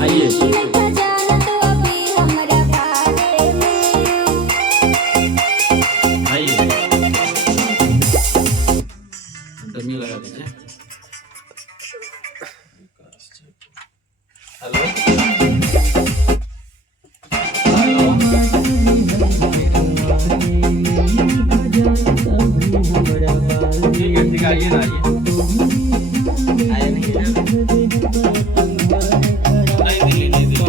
आइए आइए डमी लगा दीजिए। हेलो ठीक है, ठीक है, आइए ना, आइए नहीं है नहीं दिल्ली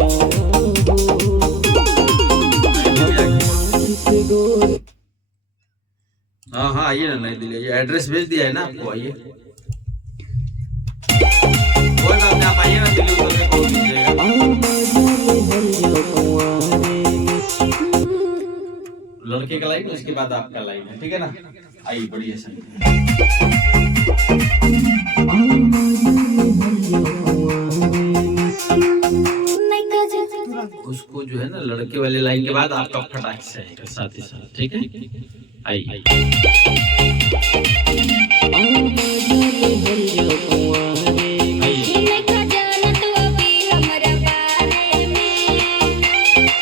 हाँ हाँ आइए ना, नई दिल्ली आइए, एड्रेस भेज दिया है ना आपको, आइए कोई बात नहीं, आप आइए ना दिल्ली, उतरने को दीजिएगा। लड़के का लाइन उसके बाद आपका लाइन है, ठीक है ना, आइए बढ़िया से। उसको जो है ना लड़के वाले लाइन के बाद आपका फटाक से आएगा साथ ही साथ, ठीक है, आइए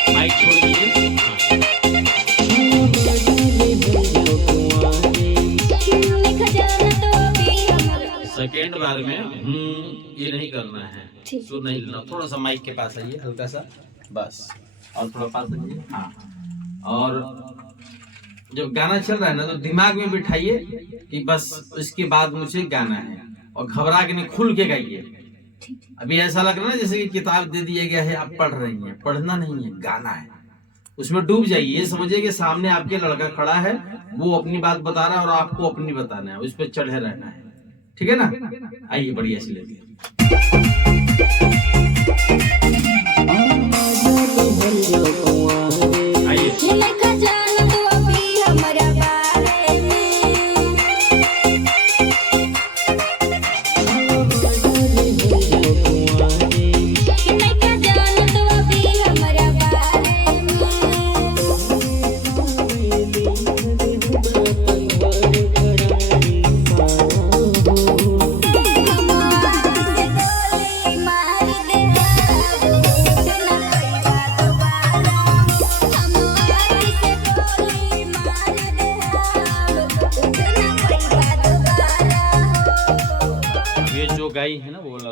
माइक छोड़ दीजिए। सेकेंड बार में ये नहीं करना है, सुर नहीं लेना, थोड़ा सा माइक के पास आइए, हल्का सा बस, और थोड़ा पास आइए। हाँ, और जब गाना चल रहा है ना तो दिमाग में बिठाइए कि बस इसके बाद मुझे गाना है, और घबरा के नहीं, खुल के गाइए। अभी ऐसा लग रहा है जैसे कि किताब दे दिया गया है, आप पढ़ रही हैं, पढ़ना नहीं है, गाना है, उसमें डूब जाइए। ये समझिए कि सामने आपके लड़का खड़ा है, वो अपनी बात बता रहा है और आपको अपनी बताना है, उस पर चढ़े रहना है, ठीक है ना, आइए बढ़िया से लेते हैं। जो गाई है ना वो वाला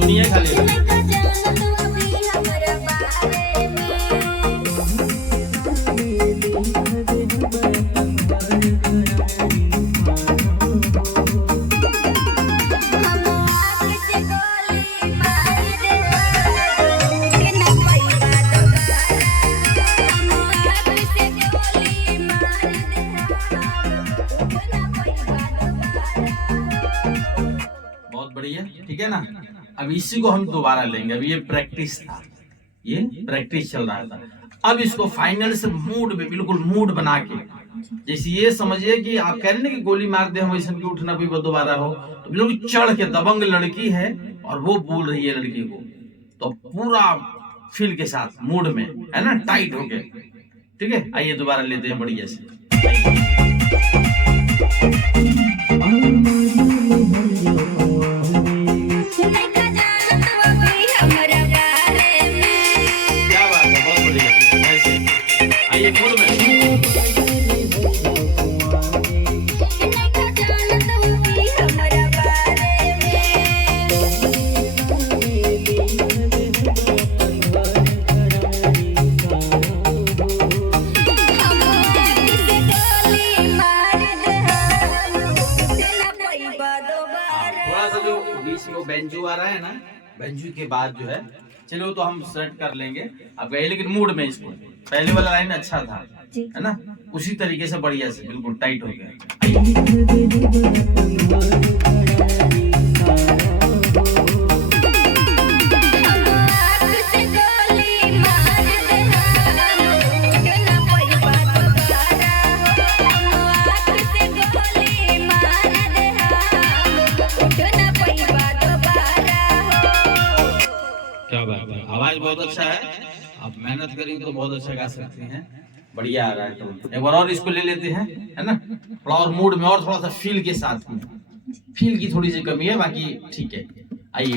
सुनिए खाली। बढ़िया, ठीक है ना, अब इसी को हम दोबारा लेंगे। अभी ये प्रैक्टिस था, ये प्रैक्टिस चल रहा था, अब इसको फाइनल से मूड में, बिल्कुल मूड बना के, जैसे ये समझिए कि आप कह रहे ना कि गोली मार दे हम वैसे कि उठना भी दोबारा हो, तो बिल्कुल चढ़ के, दबंग लड़की है और वो बोल रही है लड़की को, तो पूरा फील के साथ मूड में, है ना, टाइट होके, ठीक है, आइए दोबारा लेते हैं बढ़िया से। आइए मूड में, थोड़ा सा जो बीच में वो बेंजू आ रहा है ना, बेंजू के बाद जो है, चलो तो हम सेट कर लेंगे आप गए, लेकिन मूड में इसको, पहले वाला लाइन अच्छा था, है ना, उसी तरीके से बढ़िया से बिल्कुल टाइट हो गया। बहुत अच्छा है, आप मेहनत करेंगे तो बहुत अच्छा गा सकते हैं। बढ़िया आ रहा है। तो एक बार और इसको ले लेते हैं, है ना, थोड़ा और मूड में और थोड़ा सा फील के साथ में। फील की थोड़ी सी कमी है, बाकी ठीक है। आइए